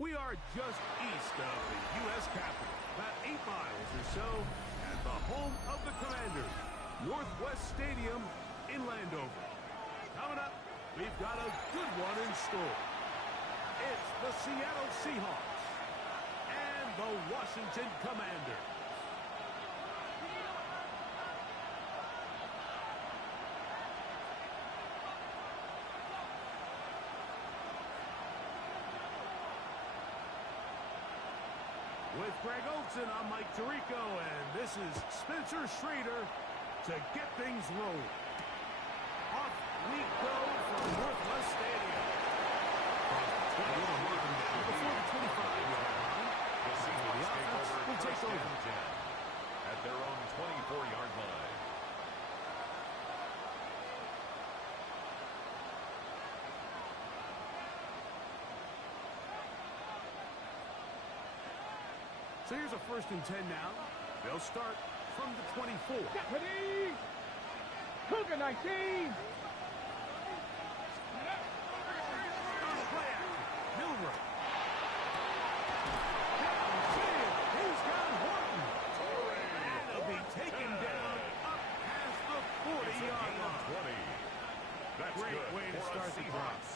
We are just east of the U.S. Capitol, about 8 miles or so, at the home of the Commanders, Northwest Stadium in Landover. Coming up, we've got a good one in store. It's the Seattle Seahawks and the Washington Commanders. With Greg Olson, I'm Mike Tirico, and this is Spencer Schrader to get things rolling. Off we go from Northwest Stadium. Before the 25-yard line, the Seahawks will take over. 10 at their own 24-yard line. So here's a 1st and 10 now. They'll start from the 24. Ready? Cougar 19. On the play action, Milrow. Downfield, he's got Horton. And he'll be taken down up past the 40-yard line. Great way to start the drive.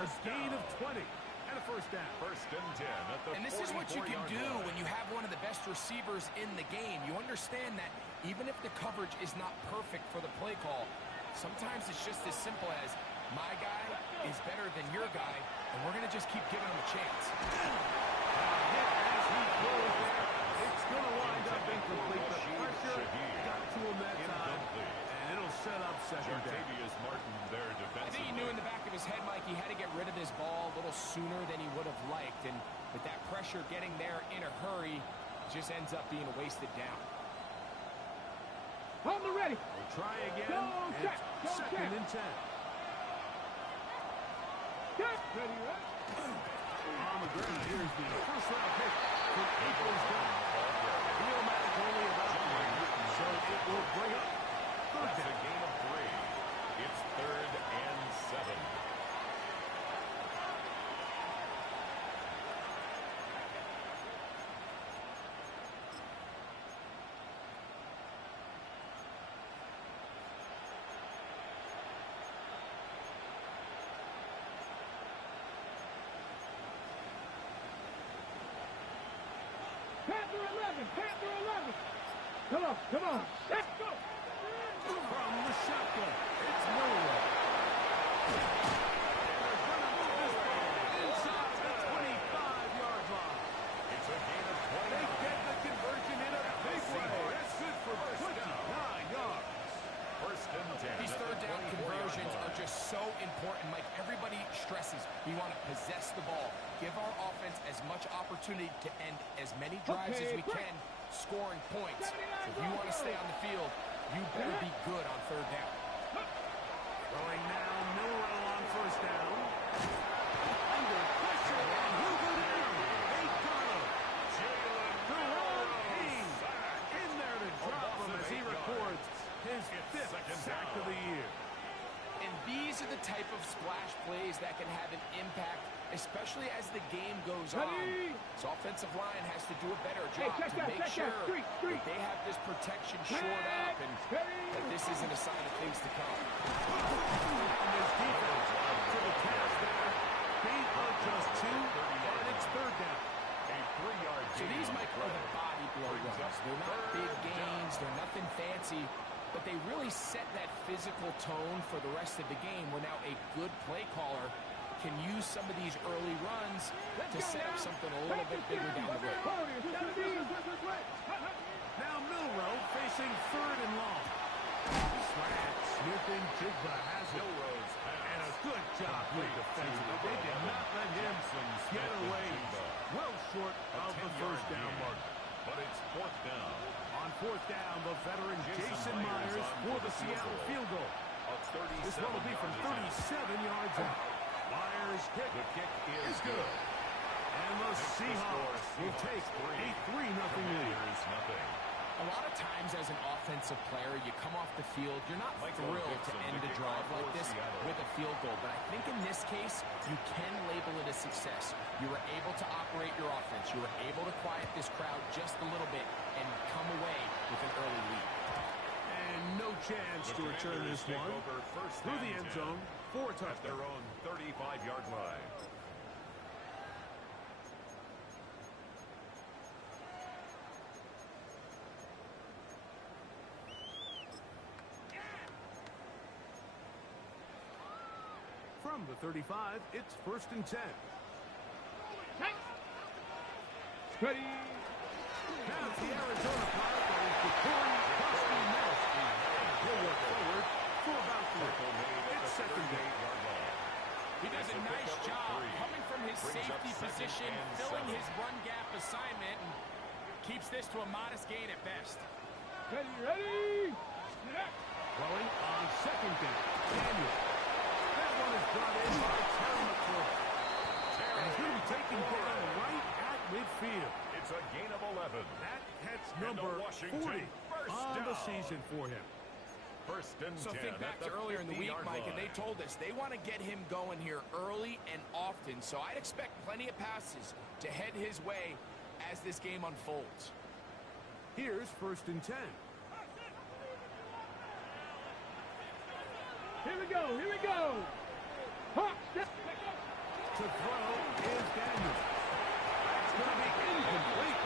A gain of 20. And a 1st down. 1st and 10 at the 44-yard line. And this is what you can do when you have one of the best receivers in the game. You understand that even if the coverage is not perfect for the play call, sometimes it's just as simple as my guy is better than your guy, and we're going to just keep giving him a chance. As he throws there, it's going to wind up incomplete. The pressure got to him that time, and it'll set up 2nd down. Martin there defensively. I think he knew in the back of his head, Mike, he had to get rid of this ball a little sooner than he would have liked. And with that pressure getting there in a hurry, it just ends up being a wasted down. On the ready. We'll try again. Go check. Go 2nd and 10. Check. Ready, right? On the ground, here's the first-round pick from April's gun. Wheelmatic only about 3, so it will bring up 3rd That's down. a gain of 3. It's 3rd and 7. Panther 11. Panther 11. Come on. Come on. Let's go. From the shotgun, it's Milrow. They're going to move this ball inside the 25-yard line. It's a gain of They 20. get the conversion in a big way. That's good for 29 yards. 1st and 10. These at the 3rd down 24-yard conversions line. are just so important, Mike. Everybody stresses we want to possess the ball, give our offense as much opportunity to end as many drives as we can, scoring points. So if you want to stay on the field, you better be good on 3rd down. Throwing now, Milrow on 1st down. Under pressure, and he'll go down. They got him. Deron King in there to drop him as he records his 5th sack of the year. And these are the type of splash plays that can have an impact, especially as the game goes on. So offensive line has to do a better job to make sure that they have this protection shored up and that this isn't a sign of things to come. And this defense up to the task there. Beat of just 2, and it's 3rd down. A 3-yard So gain these, on Mike, the are the play. body blow Brings runs. up They're not 3rd big gains. down. They're nothing fancy. But they really set that physical tone for the rest of the game where now a good play caller can use some of these early runs to set up something a little bit bigger down the road. Now Milrow facing 3rd and long. Slant, Smith and Jigba has it. Milrow's pass. And a good job here defensively. They did not let him get away well short of the 1st down mark. But it's 4th down. On 4th down, the veteran Jason Myers for the Seattle field goal. This one will be from 37 yards out. Myers' kick. The kick is good. And the Seahawks will take a 3-0 lead. A lot of times as an offensive player, you come off the field, you're not thrilled to end a drive like this with a field goal, but I think in this case, you can label it a success. You were able to operate your offense. You were able to quiet this crowd just a little bit and come away with an early lead. And no chance to return this one. Through the end zone for a touchdown. At their own 35-yard line. From the 35, it's 1st and 10. Ready. Now it's the Arizona Fire goes to Corey Mills. He'll work forward for about 3. It's 2nd and 8. He does a nice job coming from his safety position, filling his run gap assignment, and keeps this to a modest gain at best. Ready, ready. Throwing on 2nd down. Daniel. That one is brought in by Terry McCoy. And he's going to be taken down right at midfield. It's a gain of 11. That hits number 40 on the season for him. 1st and 10. So think back to earlier in the week, Mike, and they told us they want to get him going here early and often. So I'd expect plenty of passes to head his way as this game unfolds. Here's 1st and 10. Here we go, here we go. Hawk, step. To throw is Daniel. That's going to be incomplete.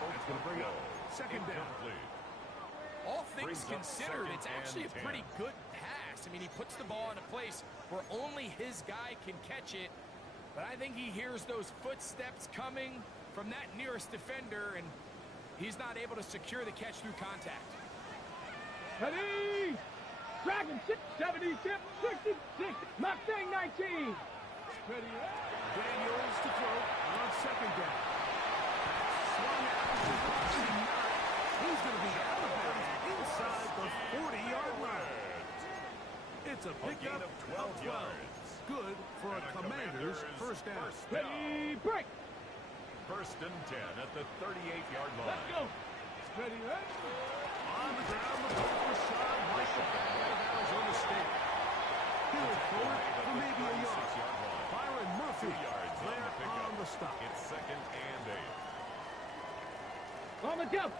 That's going to bring up 2nd down. All things considered, it's actually a pretty good pass. I mean, he puts the ball in a place where only his guy can catch it. But I think he hears those footsteps coming from that nearest defender, and he's not able to secure the catch through contact. Ready. Dragon 6, 76, 66. Mustang 19. Ready. Daniels to throw on 2nd down. Swung out to Washington. He's going to be out of bounds inside the 40-yard line. It's a pickup of 12. Good for a Commander's 1st down. Ready, break. 1st and 10 at the 38-yard line. Let's go. Ready, ready. On the ground, the ball was shot like the back of Arizona State. He'll look forward for maybe a yard. Byron Murphy there on the stop. It's 2nd and 8. On the jump.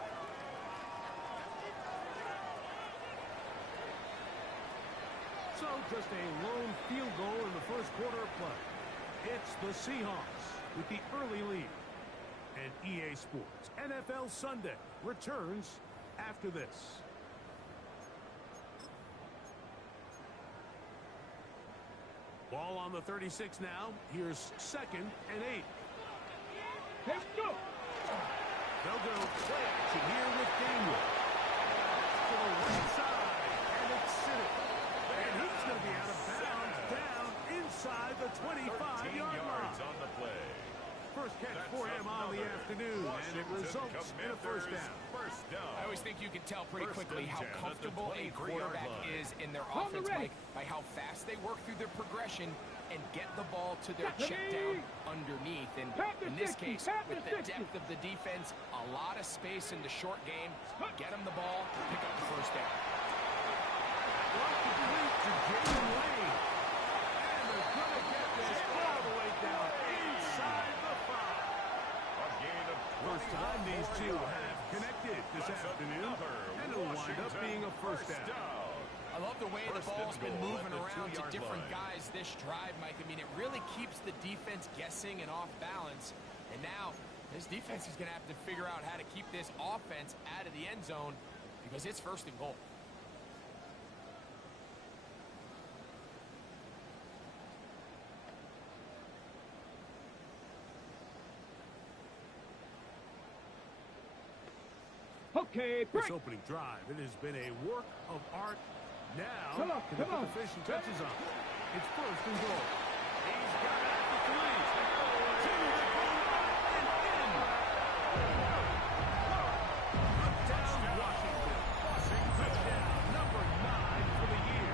So just a lone field goal in the 1st quarter of play. It's the Seahawks with the early lead. And EA Sports NFL Sunday returns after this. Ball on the 36 now. Here's 2nd and 8. Let's go. They'll go play action here with Daniel. To the right side, and it's City. And he's going to be out of bounds down inside the 25-yard line. On the play. First catch for him on the afternoon, and it results in a 1st down. I always think you can tell pretty quickly how comfortable a quarterback is in their offense, Mike, by how fast they work through their progression and get the ball to their check down underneath. And in this case, with the depth of the defense, a lot of space in the short game, get them the ball, pick up the 1st down. To Jalen Lane. And they're going to get this all the way down inside the 5. A gain of First time these two have connected this afternoon, and it'll wind up being a 1st down. I love the way the ball's been moving around to different guys this drive, Mike. I mean, it really keeps the defense guessing and off balance. And now, this defense is going to have to figure out how to keep this offense out of the end zone because it's 1st and goal. Okay, break. This opening drive, it has been a work of art. Now, Come on, can they put the finishing touches on? It's 1st and goal. He's got it at the 3. To the goal line and in. Touchdown, Washington. Touchdown, number 9 for the year.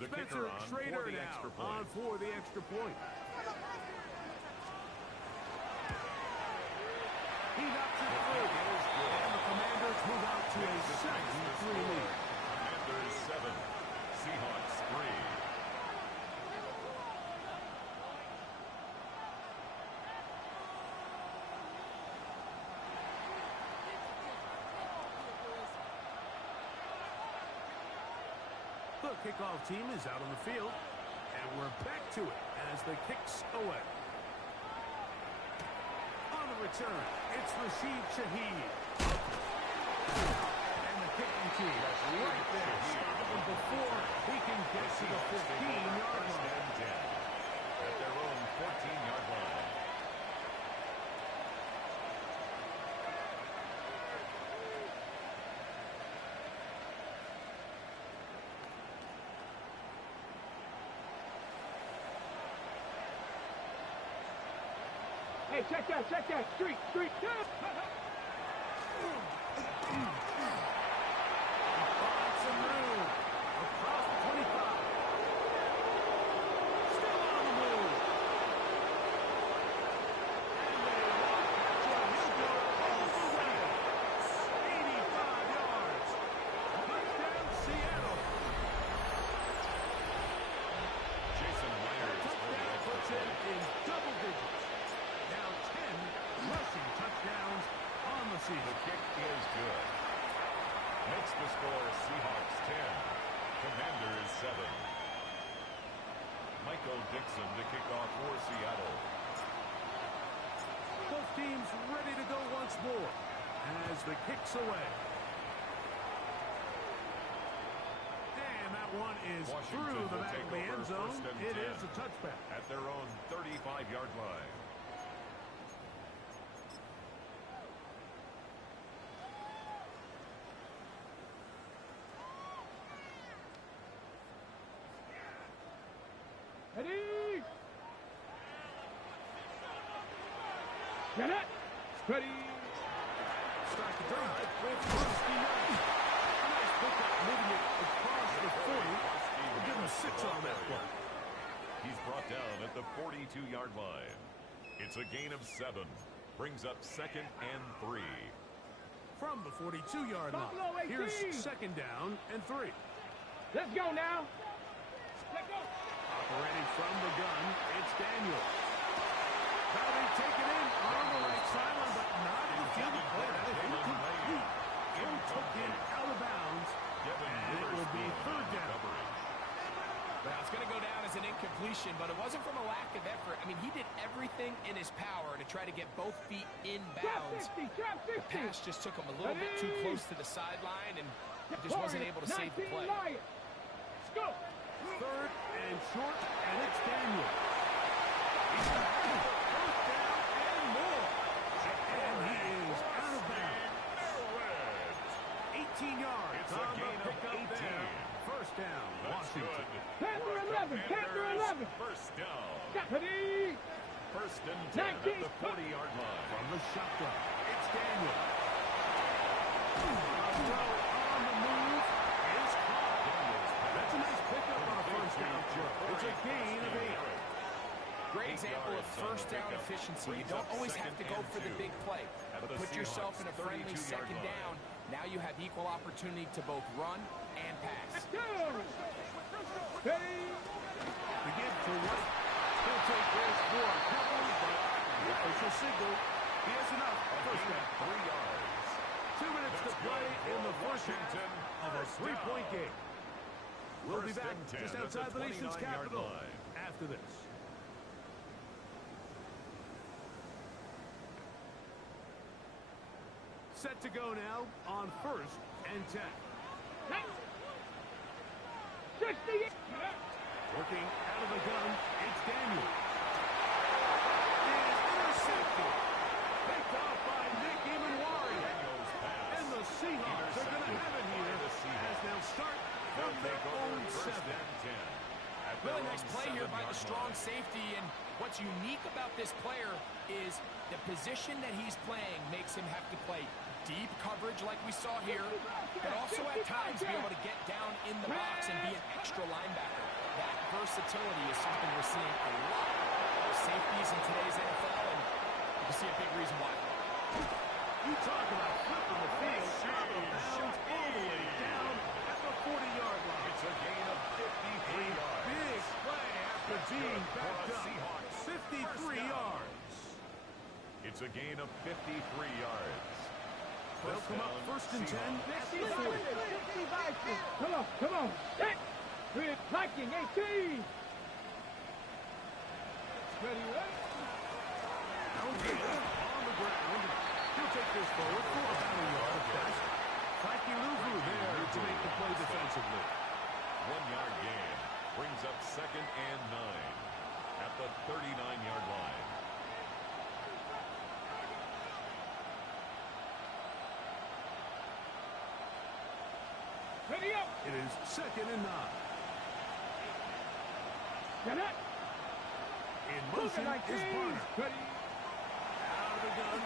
The Spencer kicker on Schrader for the now extra point. on for the extra point. He knocks it through. And the Commanders move out to a 7-3 lead. Commanders 7, Seahawks 3. The kickoff team is out on the field, and we're back to it as the kick's away. On the return, it's Rashid Shaheed. And the kicking team right there, stopping him before he can get to the 15-yard line. 10 at their own 14-yard line. Hey, check that, street, down. Finds some room across the 25. Still on the move. And they walk to he'll go all the way. 85 yards. Touchdown, Seattle. Jason Myers for the Touchdown extra puts him point. in double digits. Now 10 rushing touchdowns on the The season. kick is good. Makes the score Seahawks 10, Commanders 7. Michael Dixon to kick off for Seattle. Both teams ready to go once more as the kick's away. And that one is Washington through the will back take of the over end zone. first and It 10. is a touchback. At their own 35-yard line. Ready? Get it? Ready? Start the drive with Rusty Knight. Nice pickup, moving it across the 40. We'll give him 6 on that one. He's brought down at the 42-yard line. It's a gain of 7. Brings up 2nd and 3. From the 42-yard Buffalo line, 18. here's 2nd down and 3. Let's go now. Let's go. Operating from the gun, it's Daniel. That'll be taken in on the right sideline, but not in the field of play. That is incomplete. It took him out of bounds, and it will be 3rd down. Well, it's going to go down as an incompletion, but it wasn't from a lack of effort. I mean, he did everything in his power to try to get both feet in bounds. Trap 50. The pass just took him a little bit too close to the sideline, and he just wasn't able to save the play. Let's go. 3rd and short, and it's Daniel. He's got 1st down and more. And he is out of bounds. 18 yards It's a on the gain of pickup 18. there. 1st down, That's Washington. good. Panther For 11, the Panther Commanders, 11. First down. Ready? 1st and 10 at the 40-yard line. From the shotgun, it's Daniel. Throw on the move is caught. That's a nice pickup on a 1st down throw. It's a gain of 8. Great example of first down efficiency. You don't always have to go for the big play, but put yourself in a friendly 2nd down. Now you have equal opportunity to both run and pass. Go. Ready? The give to White. He'll take this for a couple, but the official signal. He has enough. 1st down. 3 yards. 2 minutes to play in the 1st half of a 3-point game. We'll be 1st back and 10 just at the outside the nation's 29-yard capital line. after this. Set to go now on 1st and 10. 60. Working out of the gun, it's Daniel. Is intercepted. Picked off by Nick Imanwari. Daniels pass. And the Seahawks are going to have it here as they'll start from their own 7. Really nice play here by the strong safety, and what's unique about this player is the position that he's playing makes him have to play deep coverage like we saw here, but also at times be able to get down in the box and be an extra linebacker. That versatility is something we're seeing a lot of safeties in today's NFL, and you can see a big reason why. You talk about flipping the field, out of bounds, all the way down at the 40-yard line. It's a gain of 53 yards. Big play after being backed up. 53 yards. It's a gain of 53 yards. They'll come up first and 10 at the 40. Come on. Set. With Viking 18. Ready, right? Algeria on the ground. He'll take this forward for about a yard at best. Viking Luvu there to make the play defensively. 1 yard gain brings up second and 9 at the 39-yard line. Ready up. It is second and 9. Get it. In motion is Barner. Ready. Out of the gun.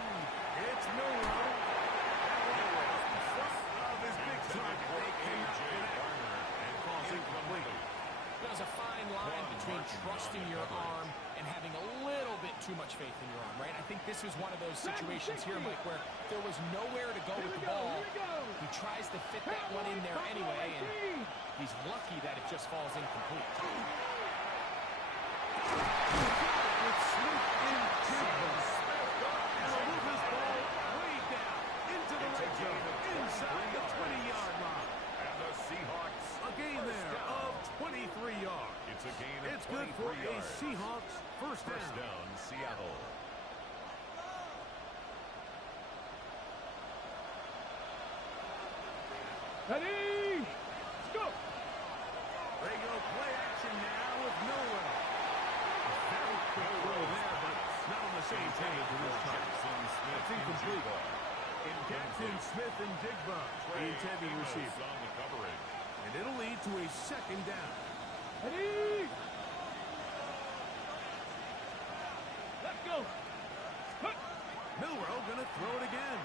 It's Milrow. That one off the front of his big target. They cannot connect. And falls incomplete. There's a fine line between trusting your arm and having a little bit too much faith in your arm, right? I think this was one of those situations here, Mike, where there was nowhere to go with the ball. He tries to fit that one in there anyway, and he's lucky that it just falls incomplete. With Smith in Jigba. And a Lucas ball way down into the red zone, inside the 20-yard line. And the Seahawks. A gain there of 23 yards. It's a gain of It's good for 23 a yards. Seahawks first First down. down, Seattle. Ready. Let's go. They go play action now with Milrow. Very quick throw there, but not on the same page with this time. That's incomplete. Jackson Smith and Jigba, the intended receiver. On the coverage. And it'll lead to a second down. Ready. Let's go. Hut. Milrow gonna throw it again.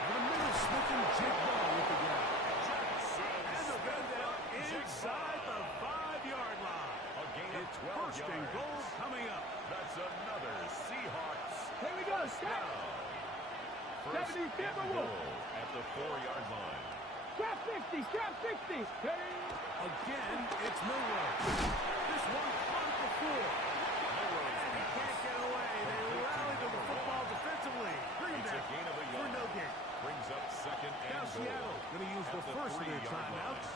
Over the middle, Smith and Jigba with the grab. And they'll get it down inside the 5-yard line. A gain of It's 12 first and yards. goal coming up. That's another Seahawks. Here we go. Step. First 70 and Timberwolves. goal at the 4-yard line. Trap 60. Trap 60. Ready. Again, it's Milrow. This one on the floor. And he can't get away. They rally to the football defensively. Bring him It's a down gain of a for yard. no gain. Brings up second Now and Seattle goal. going to use the at the first of their 3-yard timeouts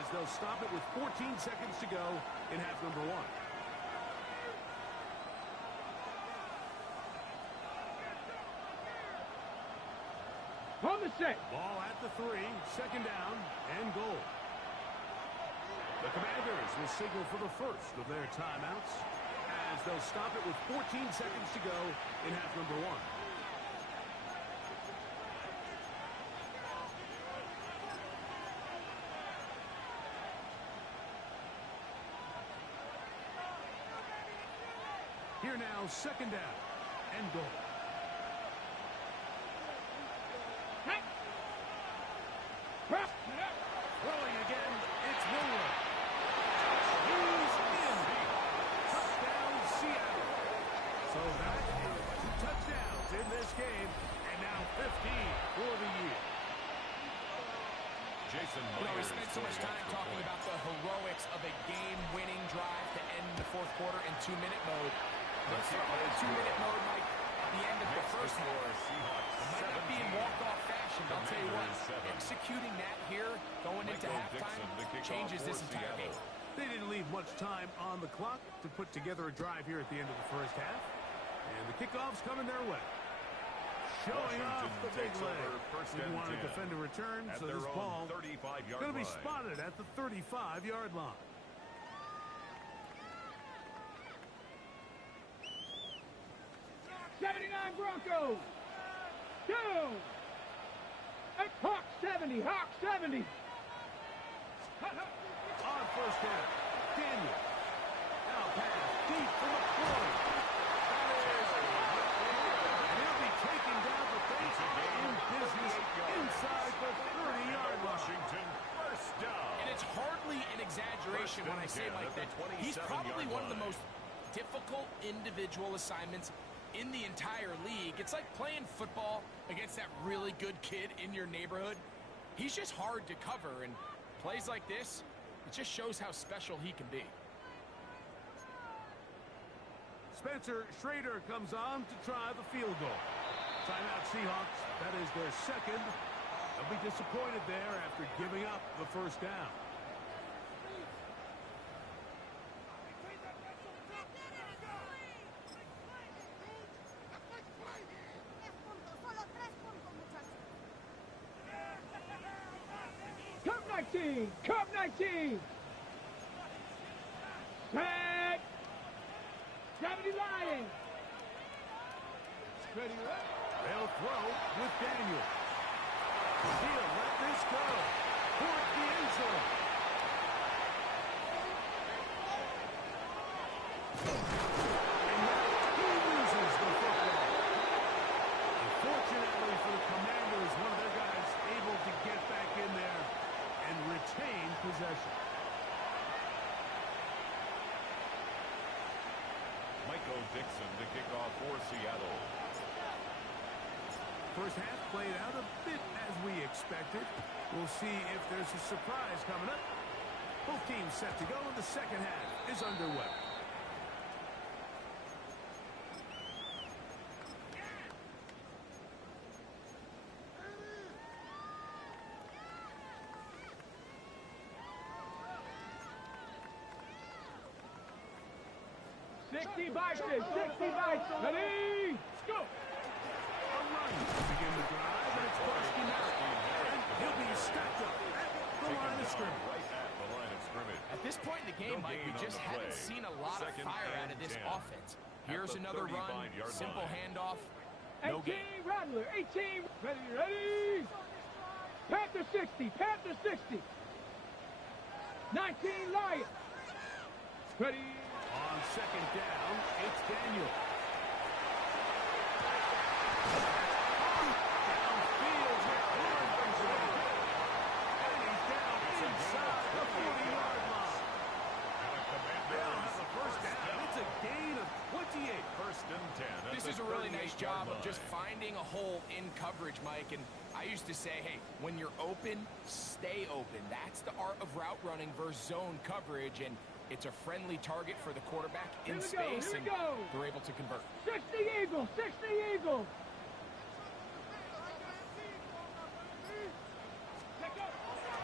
as they'll stop it with 14 seconds to go in half number 1. On the set. Ball at the 3, second down and goal. The Commanders will signal for the first of their timeouts as they'll stop it with 14 seconds to go in half number 1. Here now, second down and goal. Hey. Press. Throwing again, it's Milrow. He's in. Touchdown, Seattle. So that is 2 touchdowns in this game, and now 15 for the year. Jason You know, we Myers spent so much going time extra talking point. about the heroics of a game-winning drive to end the fourth quarter in 2-minute mode. Let's start with the 2-minute mode, Mike, at the end of the first half. Seahawks It might not be in 17. walk-off fashion, but I'll tell you what, Commanders 7. executing that here, going into Michael Dixon, halftime, the kickoff changes this for entire Seattle. game. They didn't leave much time on the clock to put together a drive here at the end of the first half. And the kickoff's coming their way. Showing off Washington the big takes leg. over first Didn't and want to 10 defend a return, at so their this own ball 35-yard going to be line. spotted at the 35-yard line. '79 Broncos. Down. Hey, Hawk 70. Hawk 70. On first down, Daniel. Now pass deep from the 40. That is, and he'll be taken down for 35. exaggeration when I say like that. He's probably one of the most difficult individual assignments in the entire league. It's like playing football against that really good kid in your neighborhood. He's just hard to cover, and plays like this, it just shows how special he can be. Spencer Schrader comes on to try the field goal. Timeout Seahawks. That is their second. They'll be disappointed there after giving up the first down. Cup 19! Cup 19! Set! 70 Lions! They'll throw with Daniel. He'll let this go. Toward the end zone. And now he loses the football. Unfortunately for the Commanders, one of their guys able to get back in there and retain possession. Michael Dixon to kick off for Seattle. First half played out a bit as we expected. We'll see if there's a surprise coming up. Both teams set to go, and the second half is underway. Sixty bites, 60 bites. Ready? Let's go. A run to begin the drive, and it's Barsky now. And he'll be stacked up at the line of scrimmage. Right at the line of scrimmage. At this point in the game, Mike, we just haven't seen a lot of fire out of this offense. Here's another run, simple handoff. No 18 gain. Rattler, 18. Ready? Panther 60, Panther 60. 19 Lions. Ready? On second down, it's Daniel. Downfield, McLaurin brings it in. And he's down inside the 40-yard line. They'll have the first down. It's a gain of 28. First and 10. This is a really nice job of just finding a hole in coverage, Mike. And I used to say, hey, when you're open, stay open. That's the art of route running versus zone coverage. And it's a friendly target for the quarterback in space, and they're able to convert. 60 Eagles, 60 Eagles.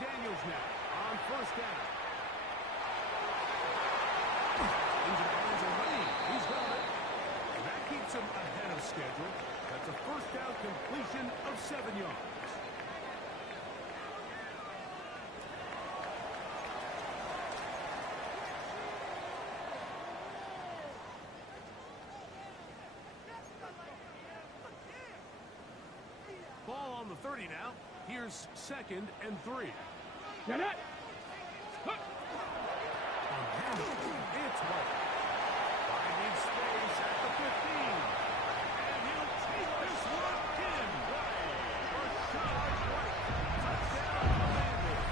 Daniels now on first down. Into the hands of Lane. He's got it. And that keeps him ahead of schedule. That's a first down completion of 7 yards. Ball on the 30 now. Here's second and 3. Get it. It's White. Finding space at the 15. And he'll take this one in. Rashad White. Touchdown, Commanders.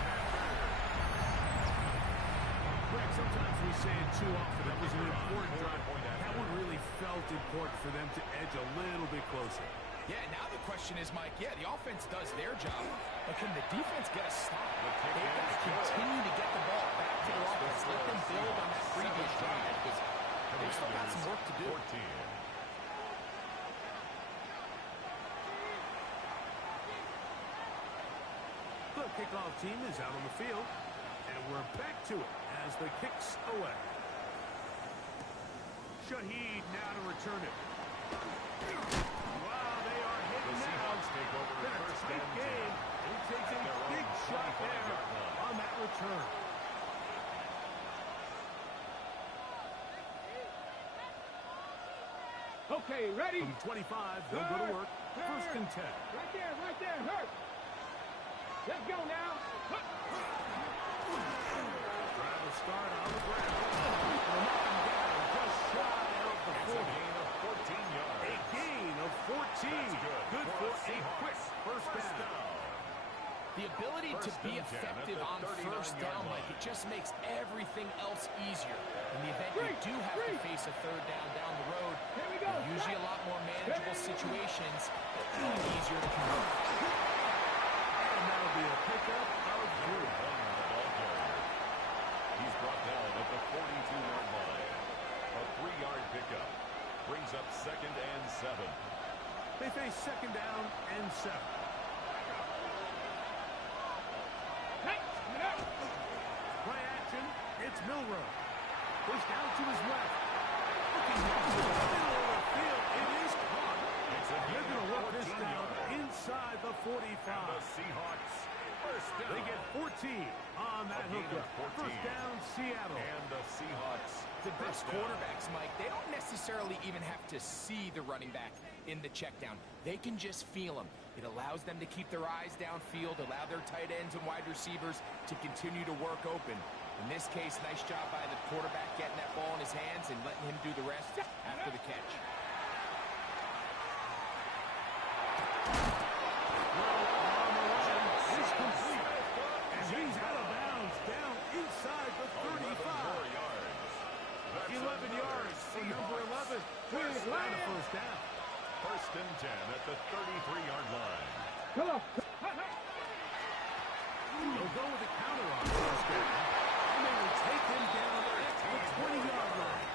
Greg, sometimes we say it too often. That was an important drive. That one really felt important for them to edge a little bit closer. Yeah, now the question is, Mike, yeah, the offense does their job, but can the defense get a stop? They've got to continue to get the ball back to their offense. Let them build on that previous drive, because they've still got some work to do. 14. The kickoff team is out on the field, and we're back to it as the kick's away. Shaheed now to return it. Wow, they are hitting The now. Seahawks take over Been a first tight and 10. game, and he takes a Their own big shot 25-yard there line. on that return. Okay, ready? From 25, they'll go to work. First and 10. Right there, hurt. Let's go now. Trying to start on the ground. Knock him down just shy of the It's a 40. gain of 14 yards. A gain of 14. That's good Good for for a Seahawks. quick first down. The ability To be effective on first down, Mike, it just makes everything else easier. In the event you do have to face a third down the road, they're usually a lot more manageable situations, a lot easier to convert. And that'll be a pickup of 3. He's brought down at the 42-yard line. A 3-yard pickup brings up 2nd and 7. They face 2nd down and 7. Play action. It's Milrow. Goes down to his left. Looking down to the middle of the field. It is caught. They're going to work this down inside the 45. And the Seahawks first down. They get 14 on that hookup. First down, Seattle. And the Seahawks. The best quarterbacks, Mike, they don't necessarily even have to see the running back in the check down. They can just feel him. It allows them to keep their eyes downfield, allow their tight ends and wide receivers to continue to work open. In this case, nice job by the quarterback getting that ball in his hands and letting him do the rest after the catch. It's complete. And he's out of bounds down inside the 35. 11 yards for number 11. Clears line of first down. First and 10 at the 33-yard line. Come on. They'll go with the counter on first down. And they will take him down at the 20-yard line.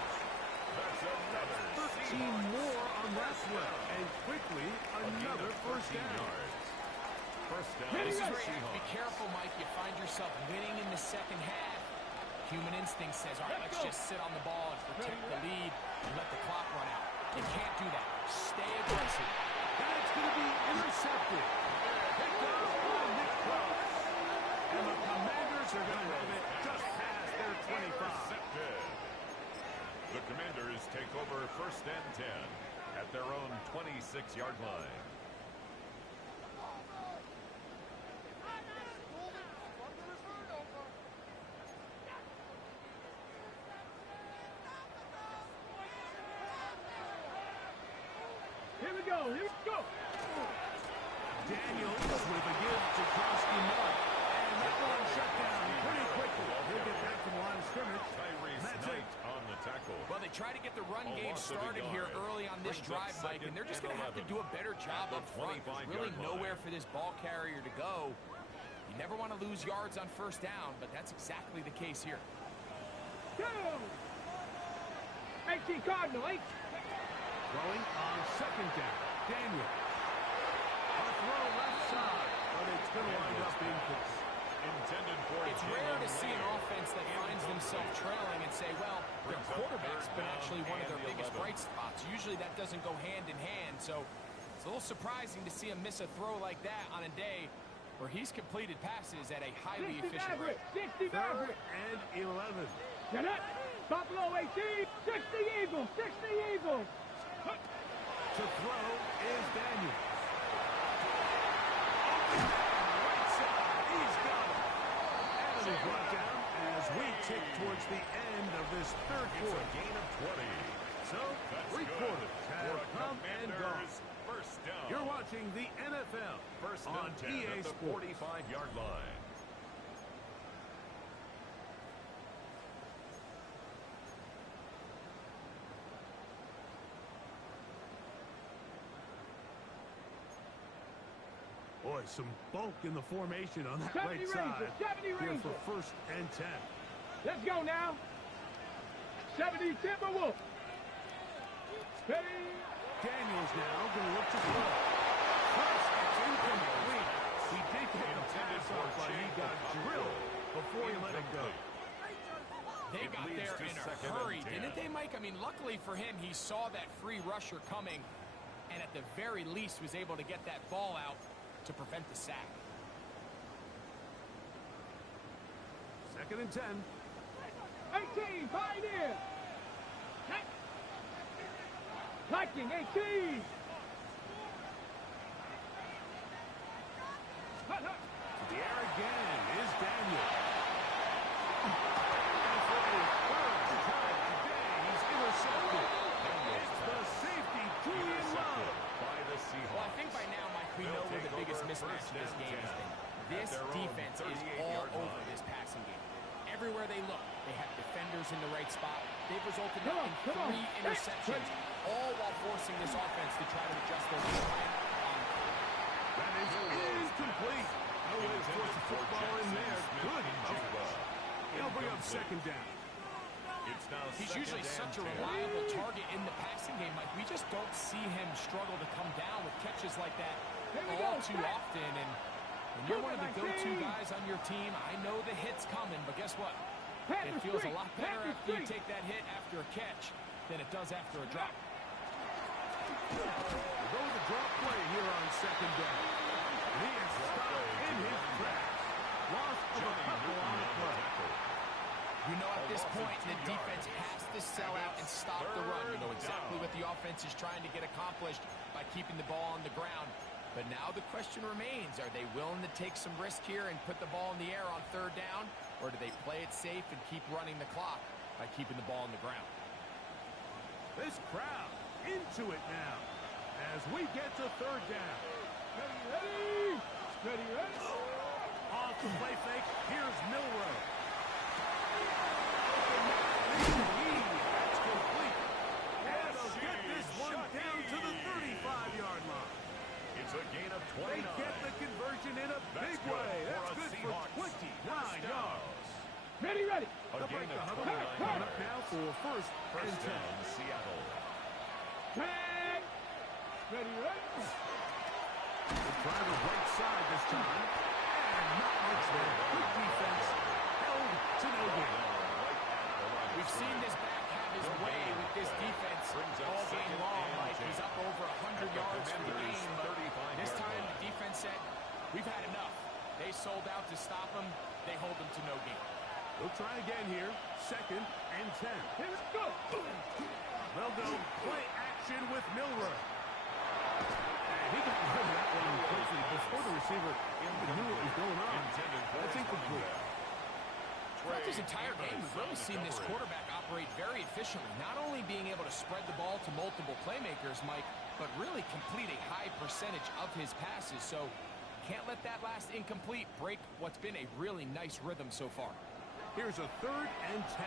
That's another 13 more on that play. And quickly, another first down. First down. This is where you have to be careful, Mike. You find yourself winning in the second half. Human instinct says, all right, let's just sit on the ball and protect the lead and let the clock run out. You can't do that. Stay aggressive. And it's going to be intercepted. Picked up by Nick Cross. And the Commanders are going to have it just past their 25. The Commanders take over first and 10 at their own 26-yard line. Here we go. Daniels with a give to Krosky-Mark. And that one shut down pretty quickly. He'll get back to the line of scrimmage. That's it. On the tackle. Well, they try to get the run game started here early on this drive, Mike, and they're just going to have to do a better job up front. There's really nowhere for this ball carrier to go. You never want to lose yards on first down, but that's exactly the case here. Go. 18 Cardinal, 8. Throwing on second down. Daniel. A throw left side. But it's going to wind up being intended for It's rare to see an offense that finds themselves trailing and say, well, their quarterback's been actually one of their biggest bright spots. Usually that doesn't go hand in hand, so it's a little surprising to see him miss a throw like that on a day where he's completed passes at a highly efficient rate. 60 third and 11. Get up. Buffalo 18. 60 Eagles. 60 Eagles. To throw is Daniel. Right side. He's got it. And he's brought down as we tick towards the end of this third quarter. It's a gain of 20. So, three quarters have come and gone. First down. You're watching the NFL First on and 10 EA at the Sports. 45-yard line. Boy, some bulk in the formation on that 70 right side. Rangers, 70 Here Rangers. for first and 10. Let's go now. 70 Timberwolves. Ready. Daniels now going to look to throw. First, it's incomplete. He did get the pass off, but he got drilled before he let it go. They got there in a hurry, didn't they, Mike? I mean, luckily for him, he saw that free rusher coming and at the very least was able to get that ball out to prevent the sack. Second and 10. 18, Pioneer. Viking, 18. The air again is Daniel. And for a third time today, he's intercepted. It's the safety, Julian Love. By the Seahawks. Well, I think by now, Mike, we know where the biggest mismatch in this game has been. This defense is all over this passing game. Everywhere they look, they have defenders in the right spot. They've resulted in 3 interceptions, all while forcing this offense to try to adjust their game plan. That is incomplete. No way to force the football in there. Good. He'll bring up second down. He's usually such a reliable target in the passing game. Like, we just don't see him struggle to come down with catches like that all too often. And when you're one of the go-to guys on your team, I know the hit's coming, but guess what? It feels a lot better after you take that hit after a catch than it does after a drop. We'll go with the drop play here on second down. And he is stopped in his tracks. Loss of a couple on the play. You know at this point the defense has to sell out and stop the run. You know exactly what the offense is trying to get accomplished by keeping the ball on the ground. But now the question remains, are they willing to take some risk here and put the ball in the air on third down? Or do they play it safe and keep running the clock by keeping the ball on the ground? This crowd into it now as we get to third down. Ready? Ready, ready? Off the play fake, here's Milroe. That's complete. And they'll get this one down to the 35-yard line. It's a gain of They 29. get the conversion in a big way. That's good for 29 yards. Ready, ready? They'll break the huddle. Coming up now for first and 10. Down, Seattle. Tag. Ready, ready? The driver right side this time. And not much there. Good defense. Held to no gain. We've seen this back have his way with this defense all game long. Like, he's up over 100 yards for the game. But this time, the defense said, we've had enough. They sold out to stop him. They hold him to no gain. They'll try again here. Second and 10. Here we go. They'll go play action with Milroe. And he got rid of that one quickly before the receiver even knew what was going on. That's incomplete. Throughout this entire game, we've really seen this quarterback operate very efficiently, not only being able to spread the ball to multiple playmakers, Mike, but really complete a high percentage of his passes. So can't let that last incomplete break what's been a really nice rhythm so far. Here's a third and 10.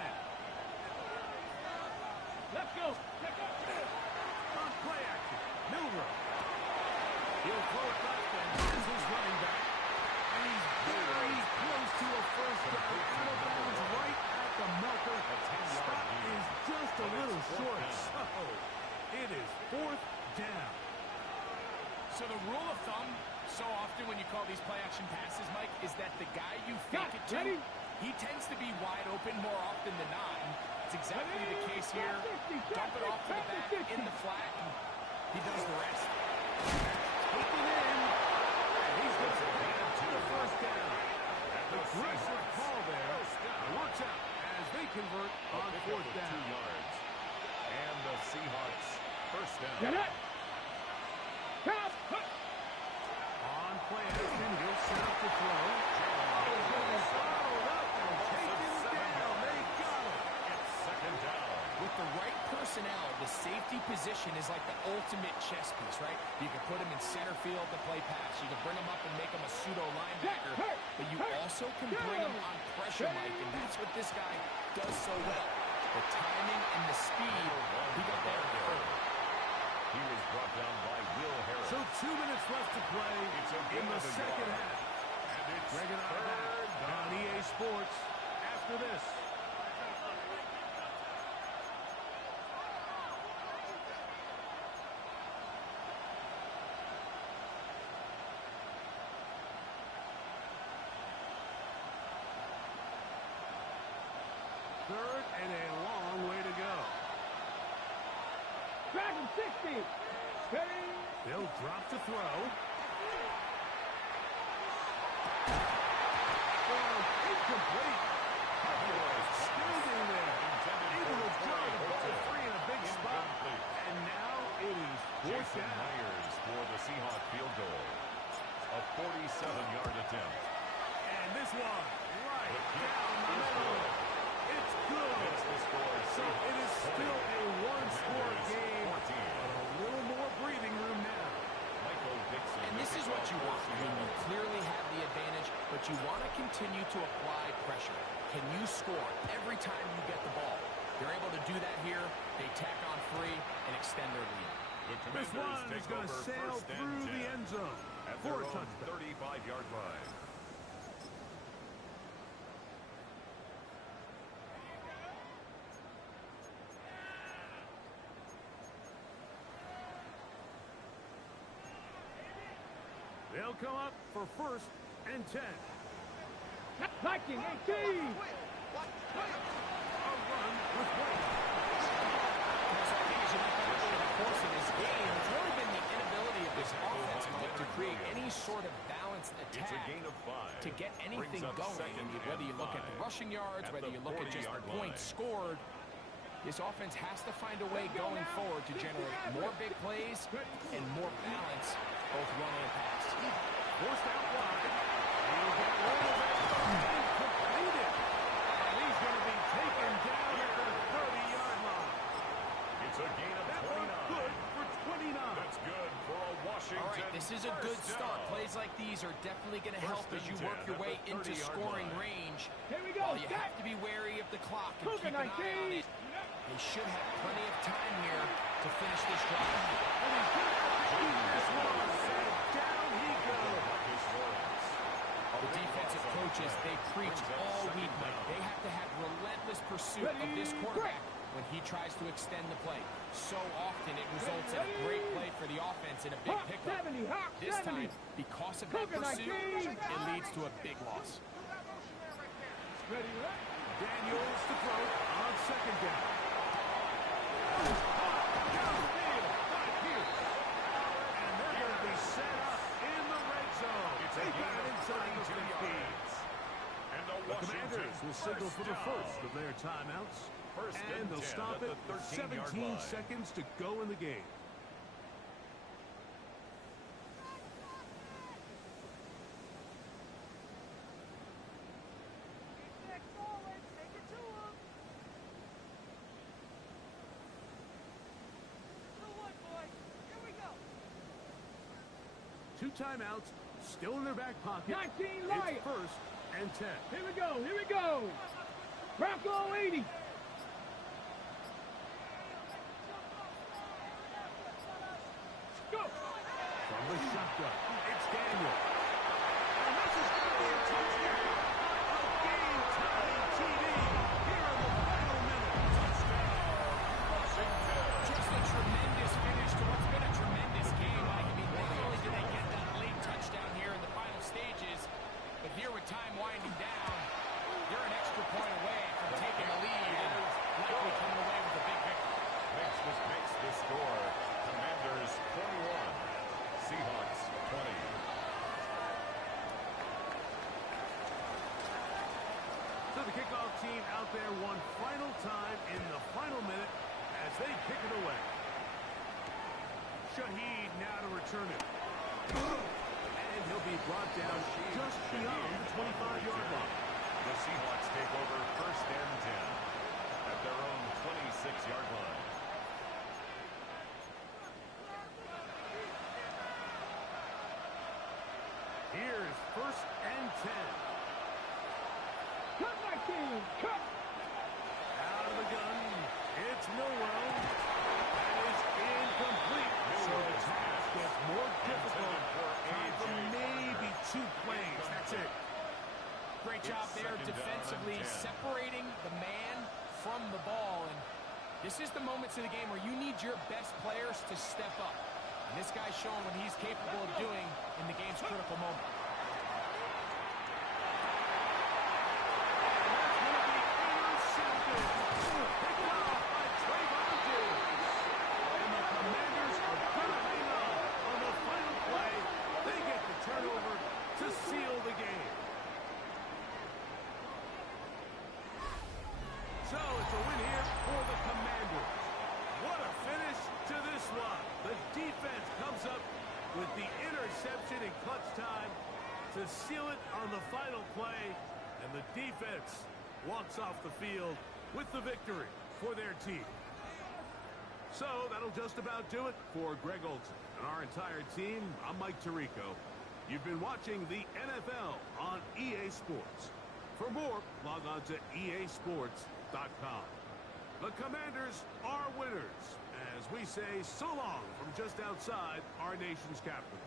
Let's go. Let's go. On play action, Milroe. He'll throw it back and here's his running back. And he's very close to a first down. Out of bounds right at the marker. Spot is just a little short. So it is fourth down. So the rule of thumb, so often when you call these play-action passes, Mike, is that the guy you fake it to, he tends to be wide open more often than not. And it's exactly the case here. Dump it off to the back in the flat, and he does the rest. Taken in, and he's going to get to the first down. Aggressive call there. Works out as they convert on fourth down. 2 yards. And the Seahawks first down. Get it. Count. On play action, he'll set up the throw. Followed up and taken down. They got him. It's second down. With the right personnel, the safety position is like the ultimate chess piece, right? You can put him in center field to play pass. You can bring him up and make him a pseudo linebacker. But you also can bring him on pressure, Mike, and that's what this guy does so well. The timing and the speed, he got there in the third. He was brought down by Will Harris. So 2 minutes left to play in the second half. And it's Bring it on back on EA Sports after this. Third and a long way to go. Dragon 60. Ready. They'll drop to throw. Incomplete. Standing there. Able to drive the ball free in a big spot. And now it is fourth Jason down. Myers for the Seahawks field goal. A 47-yard attempt. And this one right down the middle. It's good. It's the score. So it is still a one-score game. 14. But a little more breathing room now. Michael Dixon. And this is what you want. I mean, you clearly have the advantage but you want to continue to apply pressure. Can you score every time you get the ball? They're able to do that here. They tack on 3 and extend their lead. This one is going to sail through the end zone for a touchdown. 35-yard line. They'll come up for 1st and 10. Viking 18. A run with weight. In the course of this game, it's really been the inability of this offense to create any sort of balanced attack. It's a gain of 5. To get anything going. Whether you look at the rushing yards, whether you look at just the points scored, this offense has to find a way going forward to generate more big plays and more balance, both run and pass. Forced out wide. He'll get rid of it. Completed. And he's going to be taken down at the 30-yard line. It's a gain of 29. Good for 29. That's good for a Washington. All right, this is a good start. Plays like these are definitely going to help as you work your way into scoring range. Here we go. While you have to be wary of the clock and keep an eye on it. They should have plenty of time here to finish this drive. And he's going to keep this one. And down he goes. The defensive coaches, they preach all week, Mike. They have to have relentless pursuit of this quarterback when he tries to extend the play. So often it results in a great play for the offense and a big pickup. This time, because of that pursuit, it leads to a big loss. Daniels to throw on 2nd down. And they're going to be set up in the red zone. They got it inside the 15. And The Commanders will signal for the first of their timeouts. And they'll stop it with 17 seconds to go in the game. Two timeouts still in their back pocket. 19 Lions. It's 1st and 10. Here we go. Here we go. Bronco 80. Go. From the shotgun, it's Daniel. And this is going to be a touchdown. A game-tying TD here in the final minute. Touchdown, Washington. Just a tremendous finish to what's been a tremendous game. I mean, not only did they get that late touchdown here in the final stages, but here with time winding down, they're an extra point away from taking the lead and likely coming away with a big victory. Makes the score. Commanders 21, Seahawks 20. So the kickoff team out there one final time in the final minute as they kick it away. Shaheed now to return it. And he'll be brought down just beyond the 25-yard line. The Seahawks take over 1st and 10 at their own 26-yard line. Here's 1st and 10. Cut my team. Cut. Out of the gun. It's Millwell. That is incomplete. So the task gets more difficult. Time for maybe 2 plays. That's it. Great job there defensively, separating the man from the ball. And this is the moments of the game where you need your best players to step up. And this guy's showing what he's capable of doing in the game's critical moment. So it's a win here for the Commanders. What a finish to this one. The defense comes up with the interception in clutch time to seal it on the final play. And the defense walks off the field with the victory for their team. So that'll just about do it for Greg Olson and our entire team. I'm Mike Tirico. You've been watching the NFL on EA Sports. For more, log on to easports.com. The Commanders are winners, as we say so long from just outside our nation's capital.